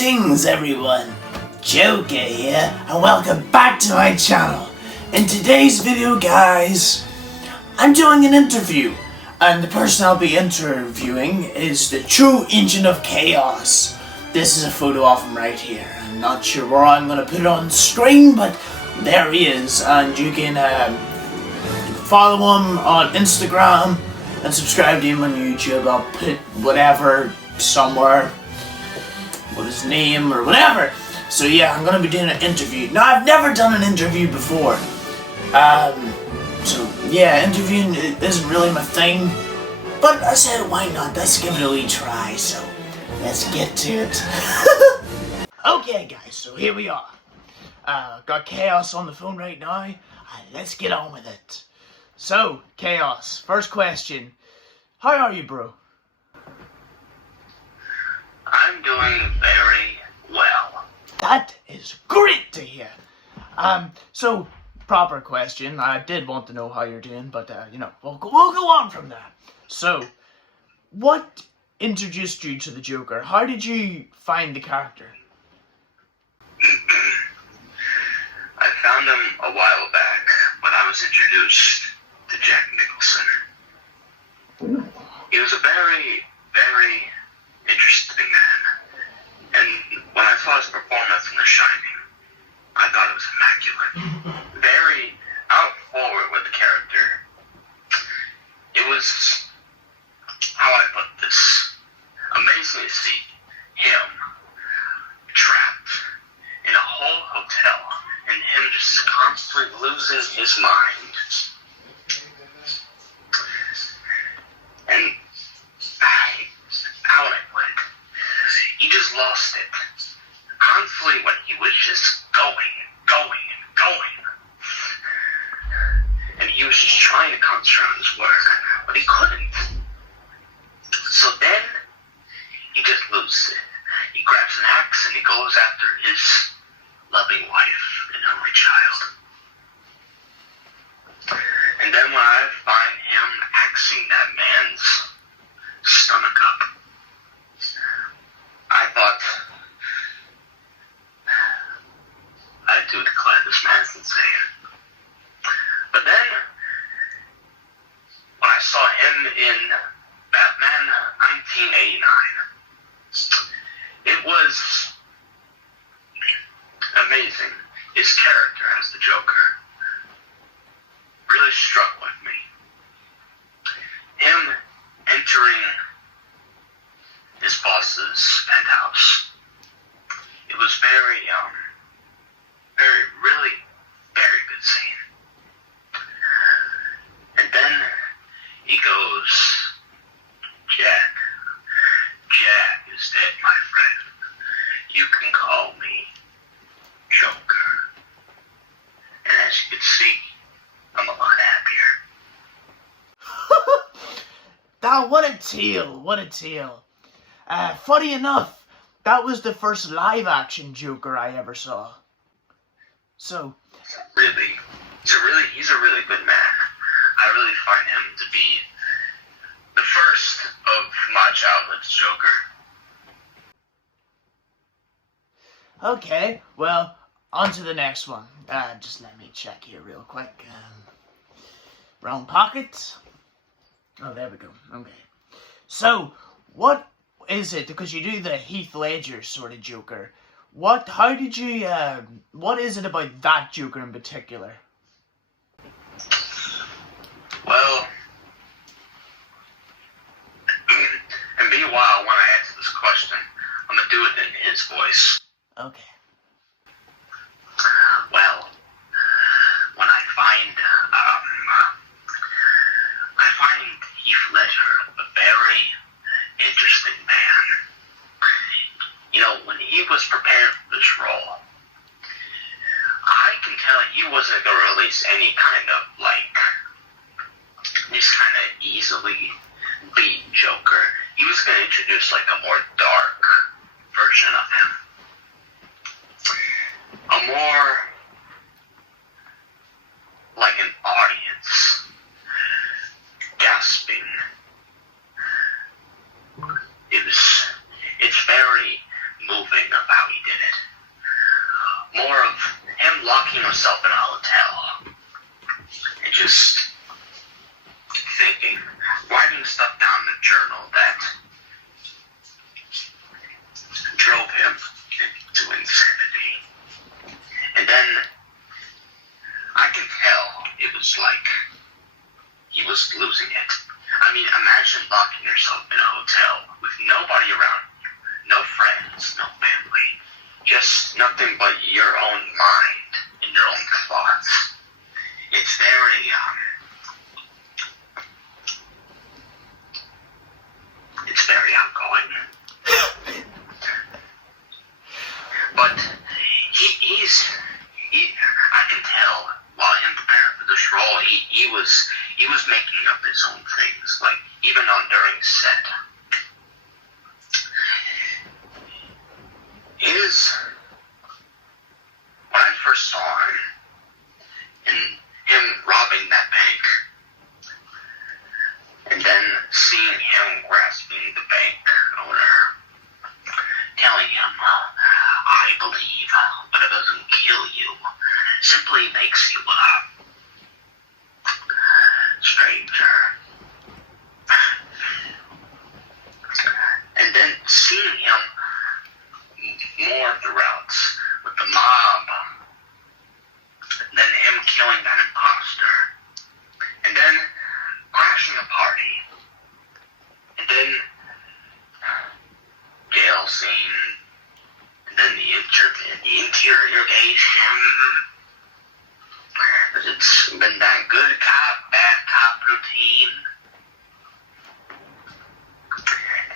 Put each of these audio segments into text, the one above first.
Greetings everyone, Joker here, and welcome back to my channel. In today's video guys, I'm doing an interview, and the person I'll be interviewing is the true agent of chaos. This is a photo of him right here. I'm not sure where I'm going to put it on screen, but there he is, and you can follow him on Instagram and subscribe to him on YouTube. I'll put whatever somewhere with his name or whatever. So yeah, I'm gonna be doing an interview. Now I've never done an interview before. So yeah, interviewing isn't really my thing. But I said, why not? Let's give it a wee try. So let's get to it. Okay guys, so here we are. Got Chaos on the phone right now. Let's get on with it. So, Chaos, first question. How are you, bro? I'm doing very well. That is great to hear. So, proper question. I did want to know how you're doing, but, you know, we'll go on from that. So, what introduced you to the Joker? How did you find the character? I found him a while back when I was introduced to Jack Nicholson. He was a very, very interesting man. And when I saw his performance in The Shining, I thought it was immaculate. Very out forward with the character. It was, how I put this, amazing to see him trapped in a whole hotel and him just constantly losing his mind. And how would I put it? He just lost it. Constantly when he was just going. And he was just trying to concentrate on his work, but he couldn't. So then, he just loses it. He grabs an axe and he goes after his loving wife and only child. And then when I find him axing that man's stomach up, I thought, I do declare this man's insane. But then, when I saw him in Batman 1989, it was amazing. His character as the Joker really struck with me. Him entering his boss's penthouse. It was very very good scene. And then he goes, Jack is dead, my friend. You can call me Joker. And as you can see, I'm a lot happier. What a tale. Funny enough, that was the first live action Joker I ever saw. So, he's a really good man. I really find him to be the first of my childhood's Joker. okay, well, on to the next one. Just let me check here real quick. Wrong pocket. Oh, there we go. Okay. So, what is it? Because you do the Heath Ledger sort of Joker. What is it about that Joker in particular? Well, and meanwhile, when I answer this question, I'm going to do it in his voice. Okay. Well, when I find Heath Ledger a very interesting man. You know, when he was prepared for this role, I can tell he wasn't going to release any kind of, this kind of easily beat Joker. He was going to introduce, a more dark version of him. A more, an audience gasping. It's very moving of locking himself in a hotel and just thinking, writing stuff down in a journal that drove him into insanity. And then I can tell it was like he was losing it. I mean, imagine locking yourself in a hotel with nobody around you, no friends, no family, just nothing but your own mind and your own thoughts. It's very, it's very outgoing. But I can tell while him preparing for this role, he was making up his own things, like even on during set. When I first saw him, and him robbing that bank, and then seeing him grasping the bank owner, telling him, I believe, but it doesn't kill you, simply makes you a stranger. And then seeing him more throughout with the mob, then him killing that imposter, and then crashing a party, and then jail scene, and then the interrogation. It's been that good cop, bad cop routine.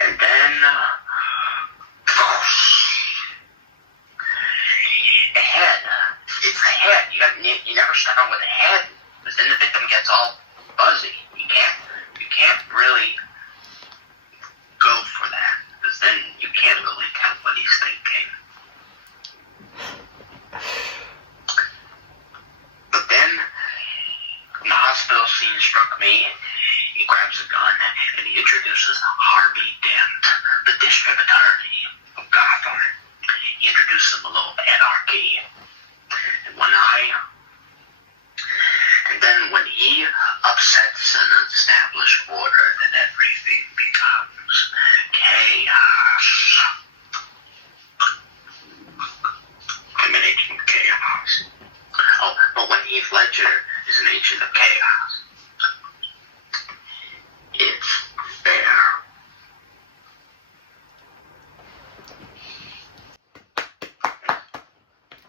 And then the head. It's the head. You never start with the head, because then the victim gets all buzzy. You can't really go for that, because then you can't really tell what he's thinking. But then the hospital scene struck me. He grabs a gun and he introduces Harvey Dent, the district attorney of Gotham. He introduces him a little anarchy. And then when he upsets an established order, then everything becomes chaos. I'm an agent of chaos. Oh, but when Heath Ledger is an agent of chaos, it's fair.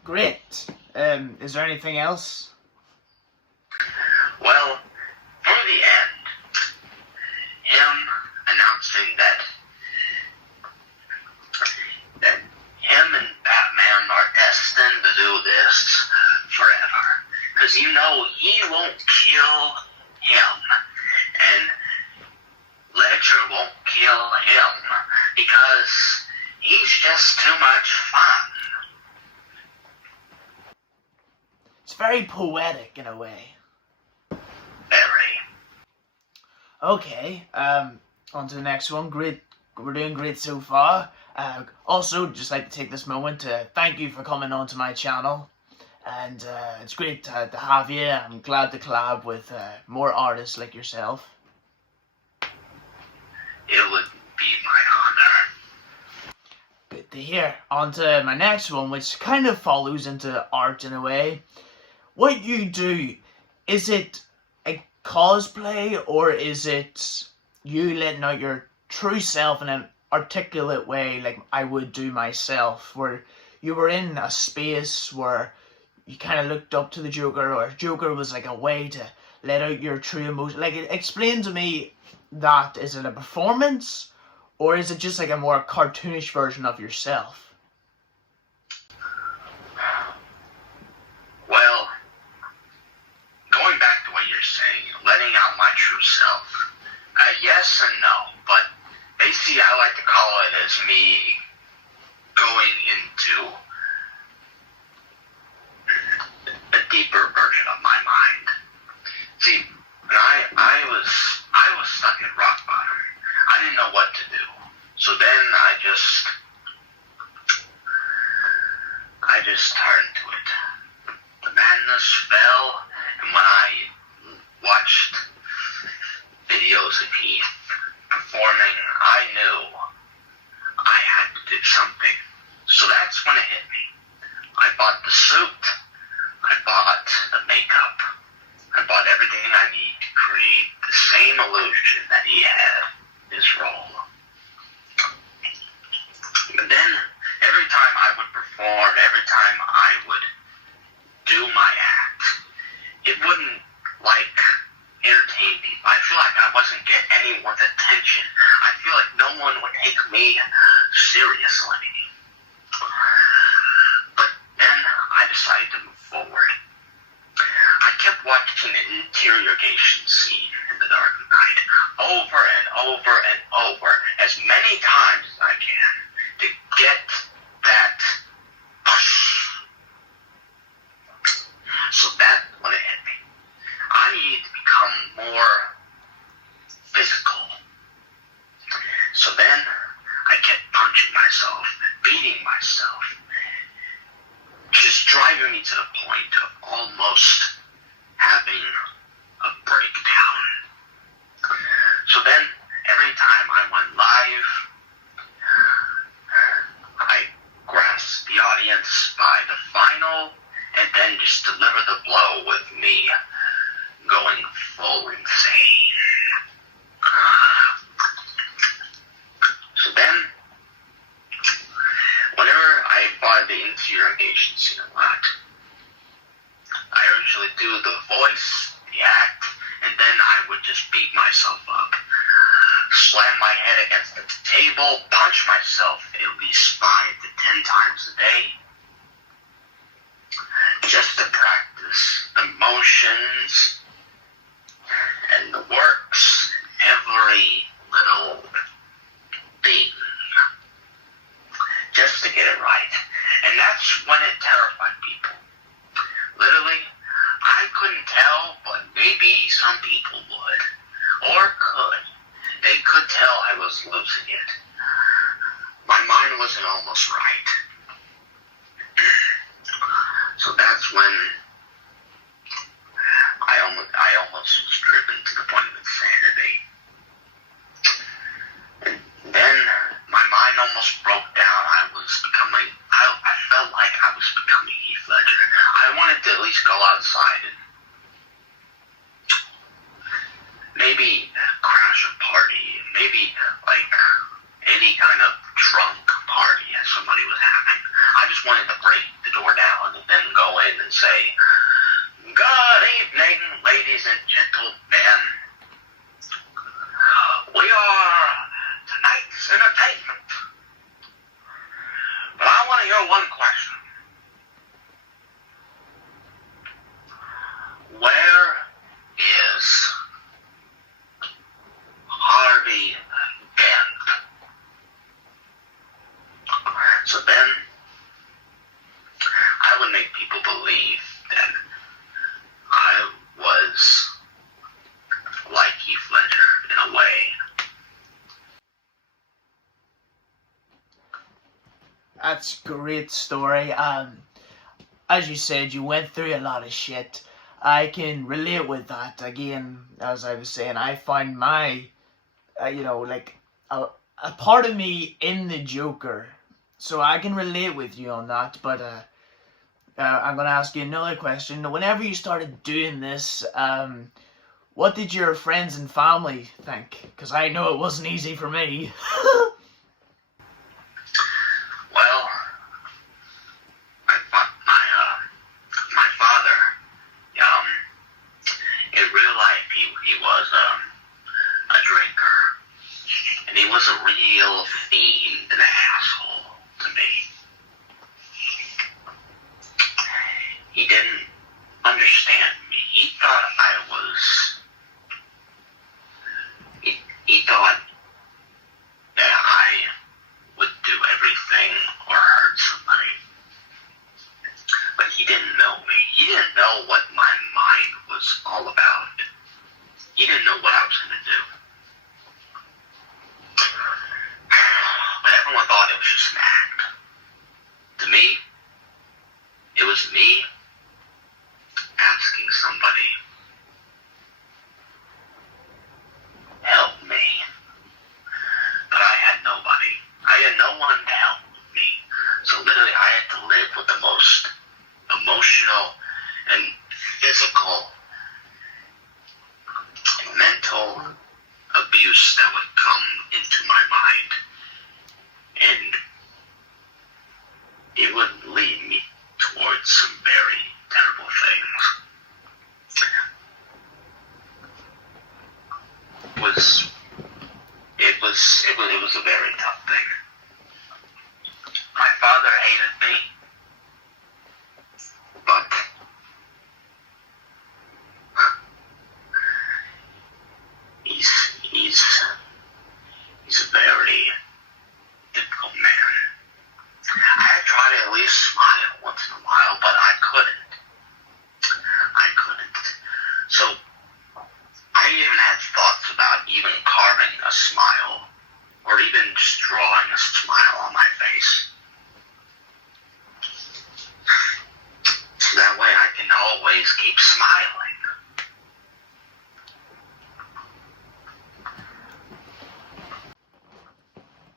Great. Is there anything else? Well, in the end, him announcing that him and Batman are destined to do this forever. Because he won't kill him. And Ledger won't kill him. Because he's just too much fun. It's very poetic in a way. Very. Okay, on to the next one. Great, we're doing great so far. Also, just like to take this moment to thank you for coming onto my channel. And it's great to have you. I'm glad to collab with more artists like yourself. It would be my honor. Good to hear. On to my next one, which kind of follows into art in a way. What you do, is it a cosplay, or is it you letting out your true self in an articulate way like I would do myself, where you were in a space where you kind of looked up to the Joker, or Joker was like a way to let out your true emotion? Like, explain to me that. Is it a performance, or is it just like a more cartoonish version of yourself? Well, going back to what you're saying, letting out my true self, yes and no, but basically I like to call it as me going into a deeper version of my mind. See, when I was stuck at rock bottom. I didn't know what to do. So then I just turned to it. dominoes fell, and when I watched videos of Heath performing, I knew I had to do something. So that's when it hit me. I bought the suit, I bought the makeup, I bought everything I need to create the same illusion that he had in his role. But then, every time I would perform, every time I would do my act, it wouldn't, entertain people. I feel like I wasn't getting anyone's attention. I feel like no one would take me seriously. But then I decided to move forward. I kept watching the interrogation scene in The Dark Knight over and over and over, as many times as I can, to get that push. So that's when it hit me. I needed to become more physical. So then I kept punching myself, beating myself, just driving me to the point of almost having a breakdown. So then every time I went live, I grasped the audience by the final and then just deliver the blow with me going full insane. So then, whenever I find the interrogation scene a lot, I usually do the voice, the act, and then I would just beat myself up, slam my head against the table, punch myself at least 5 to 10 times a day, just to practice the motions and the works, every little thing, just to get it right. And that's when it terrified people. Literally, I couldn't tell, but maybe some people would, or could. They could tell I was losing it. My mind wasn't almost right. So that's when I almost was driven to the point of insanity. And then my mind almost broke down. I felt like I was becoming Heath Ledger. I wanted to at least go outside and maybe crash a party, maybe any kind of drunk party that somebody was having. I just wanted to break the door down and then go in and say, "Good evening, ladies and gentlemen. We are tonight's entertainment. But I want to hear one question. Where is Harvey Dent?" So then, I would make people believe that I was like Heath Ledger in a way. That's a great story. As you said, you went through a lot of shit. I can relate with that. Again, as I was saying, I find my, a part of me in the Joker. So I can relate with you on that. But I'm going to ask you another question. Whenever you started doing this, what did your friends and family think? Because I know it wasn't easy for me. Well, my father, in real life, he was a drinker, and he was a real fiend and an asshole to me. He didn't understand me. He thought I was. He thought that I would do everything or hurt somebody. But he didn't know me. He didn't know what my mind was all about. He didn't know what I was going to do. But everyone thought it was just an act. To me, it was me had to live with the most emotional and physical and mental abuse that would come into my mind. And it would lead me towards some very terrible things. It was a very tough thing. My father hated me, but he's a very difficult man. I tried to at least smile once in a while, but I couldn't. So I even had thoughts about even carving a smile, or even just drawing a smile on my face. So that way I can always keep smiling.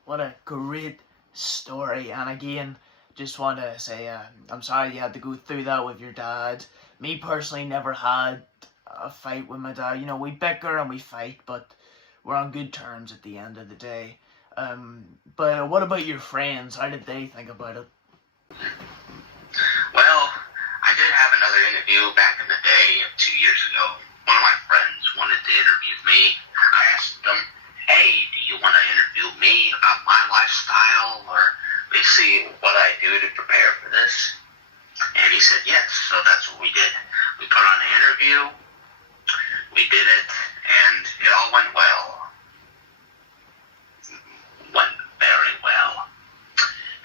What a great story. And again, just want to say I'm sorry you had to go through that with your dad. Me personally never had a fight with my dad. You know, we bicker and we fight, but we're on good terms at the end of the day. But what about your friends? How did they think about it? Well, I did have another interview back in the day, 2 years ago. One of my friends wanted to interview me. I asked them, hey, do you want to interview me about my lifestyle, or basically what I do to prepare for this? And he said yes, so that's what we did. We put on an interview, we did it, and it all went well. Went very well.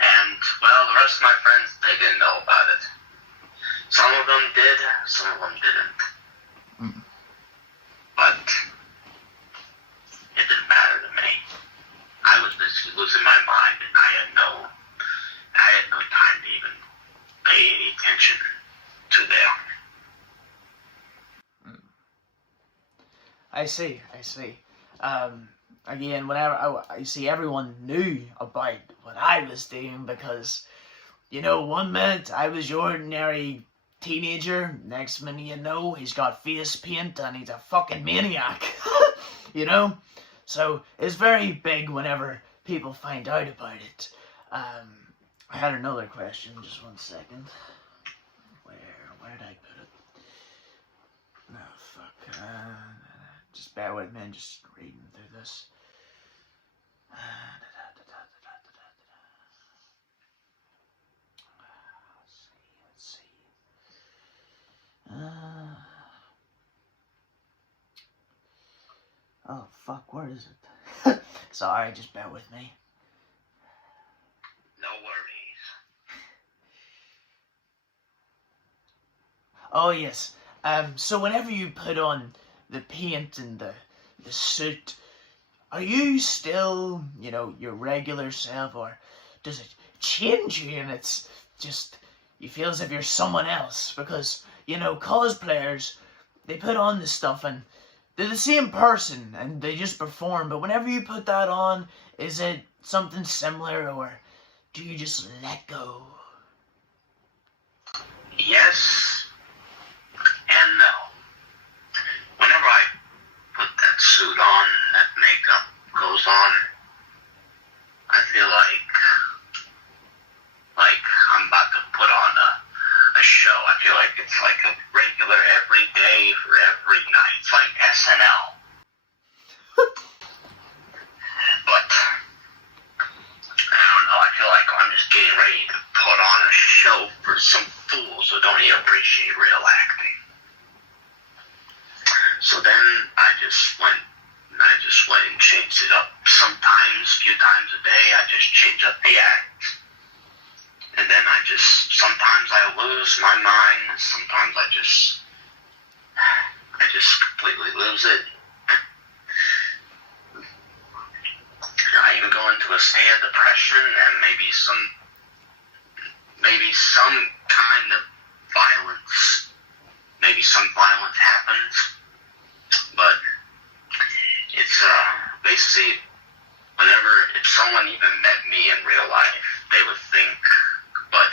And, well, the rest of my friends, they didn't know about it. Some of them did, some of them didn't. But it didn't matter to me. I was basically losing my mind, and I had no time to even pay any attention to them. I see. Again, whenever I see, everyone knew about what I was doing, because, you know, 1 minute I was your ordinary teenager, next minute you know, he's got face paint and he's a fucking maniac, you know? So it's very big whenever people find out about it. I had another question, just 1 second. Where did I put it? No, fuck. Just bear with me, I'm just reading through this. Let's see. Oh, fuck, where is it? Sorry, just bear with me. No worries. Oh, yes. So whenever you put on the paint and the suit, are you still, you know, your regular self, or does it change you and it's just, you feel as if you're someone else? Because, you know, cosplayers, they put on this stuff and they're the same person and they just perform, but whenever you put that on, is it something similar, or do you just let go? Yes and no. Whenever I put that suit on, that makeup goes on, I feel like I'm about to put on a show. I feel like it's like a regular every day for every night. It's like SNL. But I don't know, I feel like I'm just getting ready to put on a show for some fools who don't even appreciate real acting. So then I just went and changed it up. Sometimes, a few times a day, I just change up the act. And then sometimes I lose my mind, sometimes I just completely lose it. I even go into a state of depression, and maybe some kind of violence, maybe some violence happens, but it's basically if someone even met me in real life, they would think, but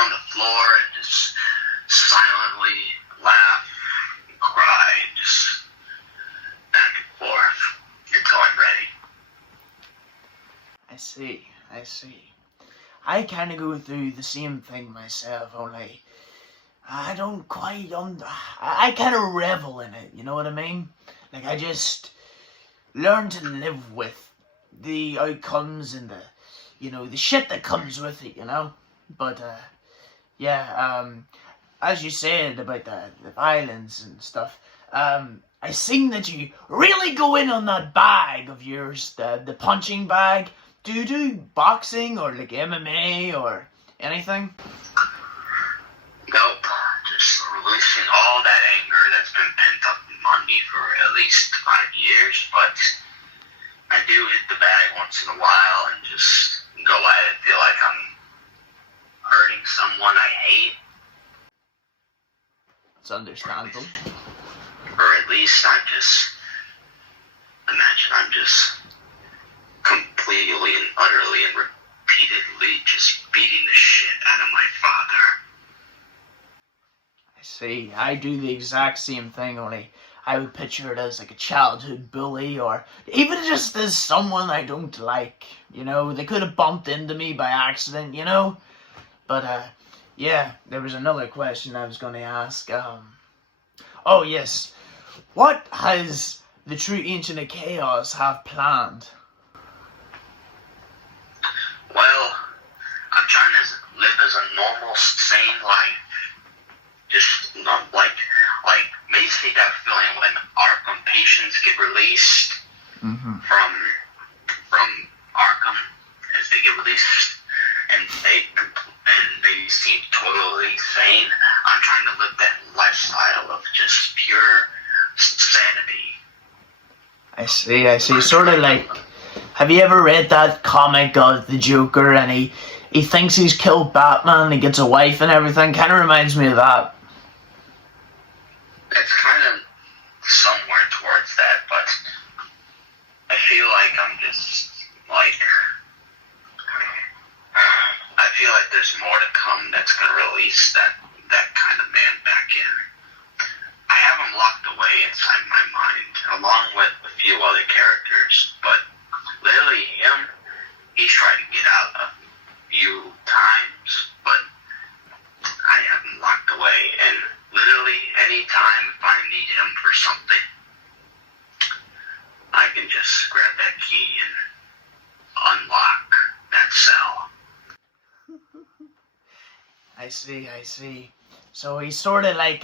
on the floor and just silently laugh, cry, just back and forth until I'm ready. I see. I kind of go through the same thing myself, only I don't quite I kind of revel in it, you know what I mean? Like, I just learn to live with the outcomes and the shit that comes with it, you know? But, as you said about the violence and stuff, I seen that you really go in on that bag of yours, the punching bag. Do you do boxing or like MMA or anything? Nope. Just releasing all that anger that's been pent up on me for at least 5 years, but I do hit the bag once in a while and just go at it, feel like I'm hurting someone I hate. It's understandable. Or at least I'm just completely and utterly and repeatedly just beating the shit out of my father. I see. I do the exact same thing, only I would picture it as like a childhood bully, or even just as someone I don't like, you know? They could have bumped into me by accident, you know? But, yeah, there was another question I was going to ask. Oh, yes. What has the True Agent of Khaos have planned? Well, I'm trying to live as a normal, sane life. Just not like basically that feeling when Arkham patients get released from Arkham, as they get released, and they seem totally sane. I'm trying to live that lifestyle of just pure sanity. I see. Sort of like, have you ever read that comic of the Joker, and he thinks he's killed Batman, and he gets a wife and everything? Kind of reminds me of that. It's kind of somewhere towards that, but I feel like I'm just like, I feel like there's more to come that's going to release that kind of man back in. I have him locked away inside my mind, along with a few other characters, but literally he's tried to get out a few times, but I have him locked away, and literally any time if I need him for something, I can just grab that key and unlock that cell. I see. So he's sort of like,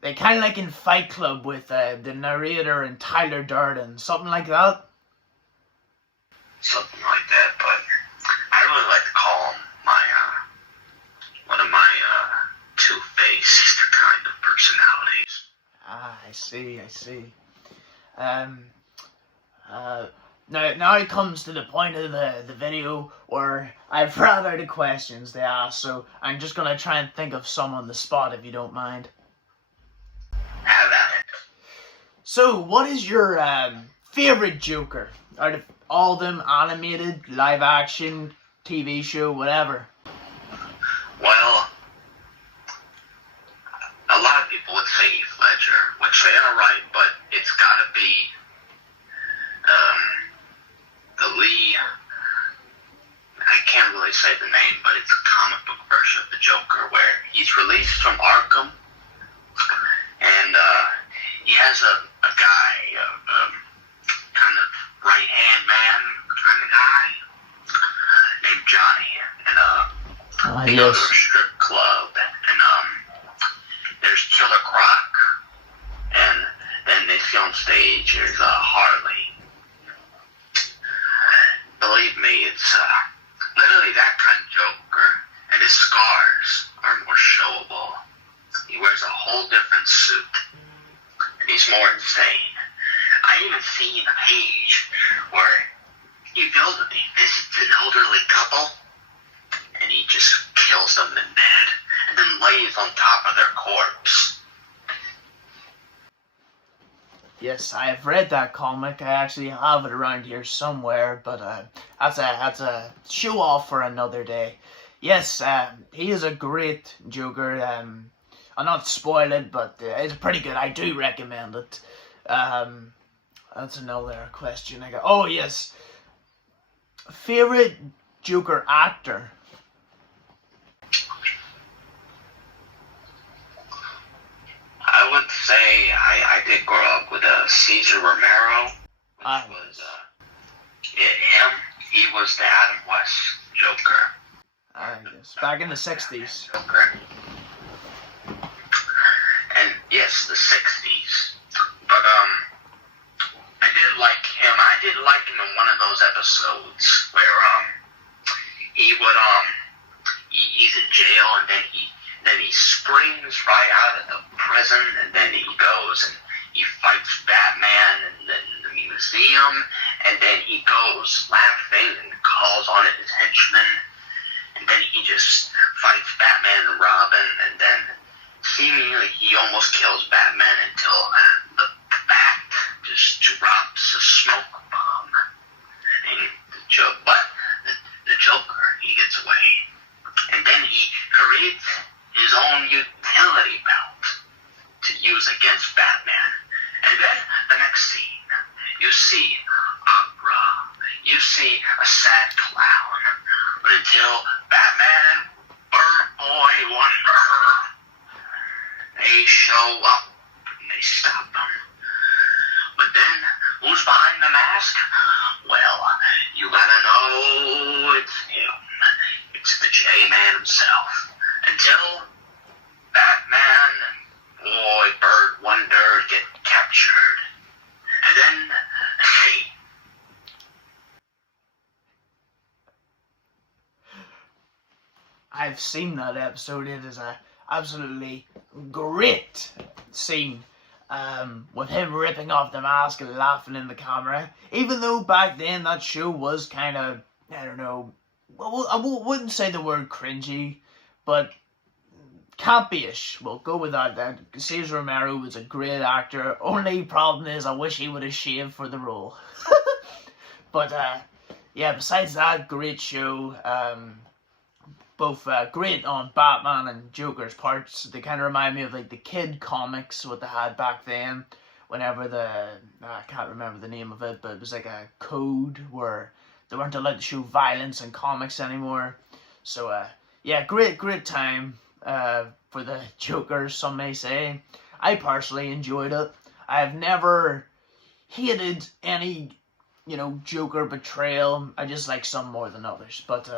they kind of like in Fight Club with the narrator and Tyler Durden, something like that? Something like that, but I really like to call him one of my two-faced kind of personalities. I see. Now it comes to the point of the video where I've run out of questions to ask, so I'm just going to try and think of some on the spot, if you don't mind. Have at it. So, what is your favorite Joker out of all of them, animated, live action, TV show, whatever? Well, a lot of people would say Heath Ledger, which they are right, but it's got to be the Lee. I can't really say the name, but it's a comic book version of the Joker where he's released from Arkham, and he has a guy, kind of right-hand man kind of guy named Johnny, and he goes to a strip club, and there's Killer Croc, and then they see on stage there's Harley. Believe me, it's literally that kind of Joker, and his scars are more showable. He wears a whole different suit, and he's more insane. I even seen a page where he visits an elderly couple, and he just kills them in bed, and then lays on top of their corpse. Yes, I have read that comic. I actually have it around here somewhere, but that's a show off for another day. yes, he is a great Joker. I'll not spoil it, but it's pretty good. I do recommend it. That's another question I got. Oh, yes. Favorite Joker actor? I would say I did grow up with Caesar Romero, which was him. He was the Adam West Joker. Yes, back in the 60s. Joker. And yes, the 60s. But I did like him. I did like him in one of those episodes where he would he's in jail and then he springs right out of the prison and then he goes and he fights Batman in the museum and then he goes laughing and calls on his henchmen and then he just fights Batman and Robin and then seemingly he almost kills Batman until the Bat just drops a smoke bomb. And the Joker, he gets away. And then he creates his own utility belt to use against Batman. And then the next scene, you see opera, you see a sad clown. But until Batman, Bird Boy, Wonder, they show up and they stop him. But then, who's behind the mask? Well, you gotta know it's him. It's the J-Man himself. Until Batman and Boy, Bird, Wonder get captured. And then, hey. I've seen that episode. It is a absolutely great scene. With him ripping off the mask and laughing in the camera. Even though back then that show was kind of, I don't know, I wouldn't say the word cringy, but campy-ish. We'll go with that. Caesar Romero was a great actor. Only problem is I wish he would have shaved for the role. But, yeah, besides that, great show. Both great on Batman and Joker's parts. They kind of remind me of like the kid comics, what they had back then. Whenever I can't remember the name of it, but it was like a code where they weren't allowed to show violence in comics anymore. So yeah, great time for the Joker, some may say. I personally enjoyed it. I've never hated any, Joker betrayal. I just like some more than others. But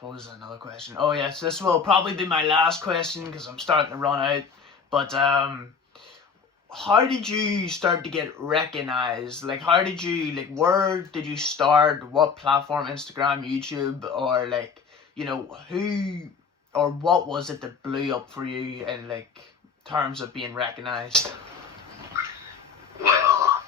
what was another question? Oh yes, this will probably be my last question because I'm starting to run out. But how did you start to get recognized? Like, how did you, where did you start? What platform? Instagram, YouTube, or who or what was it that blew up for you in terms of being recognized? Well,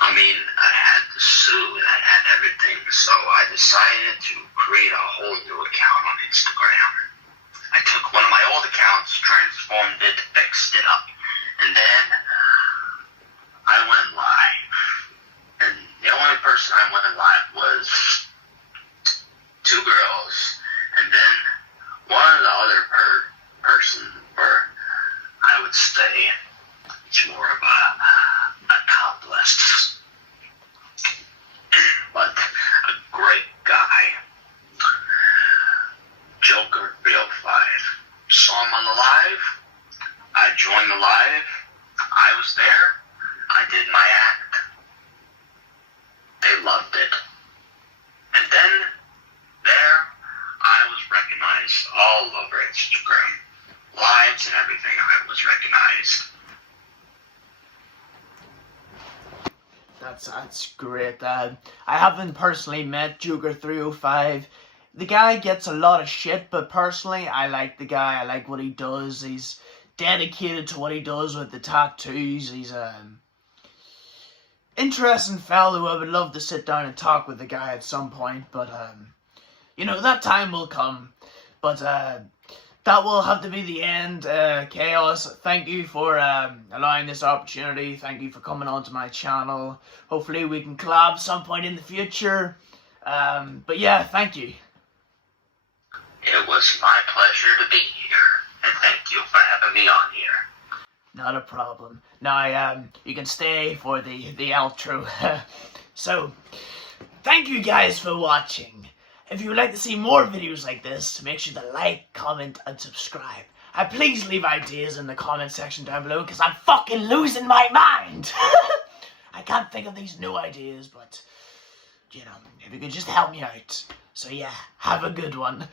I mean, I had the suit, I had everything, so I decided to create a whole new account on Instagram. I took one of my old accounts, transformed it, fixed it up, and then I went live. And the only person I went live was two girls, and then one of the other person, or I would say it's more of a accomplice, but a great guy. Joker 305. Saw him on the live. I joined the live. I was there. I did my act. They loved it. And then there I was recognized all over Instagram. Lives and everything, I was recognized. That's great. I haven't personally met Joker 305. The guy gets a lot of shit, but personally, I like the guy. I like what he does. He's dedicated to what he does with the tattoos. He's an interesting fellow. I would love to sit down and talk with the guy at some point, but that time will come. But that will have to be the end. Khaos, thank you for allowing this opportunity. Thank you for coming onto my channel. Hopefully we can collab some point in the future. But yeah, thank you. It was my pleasure to be here, and thank you for having me on here. Not a problem. Now, you can stay for the outro. So, thank you guys for watching. If you would like to see more videos like this, make sure to like, comment, and subscribe. And please leave ideas in the comment section down below, because I'm fucking losing my mind. I can't think of these new ideas, but, you know, if you could just help me out. So yeah, have a good one.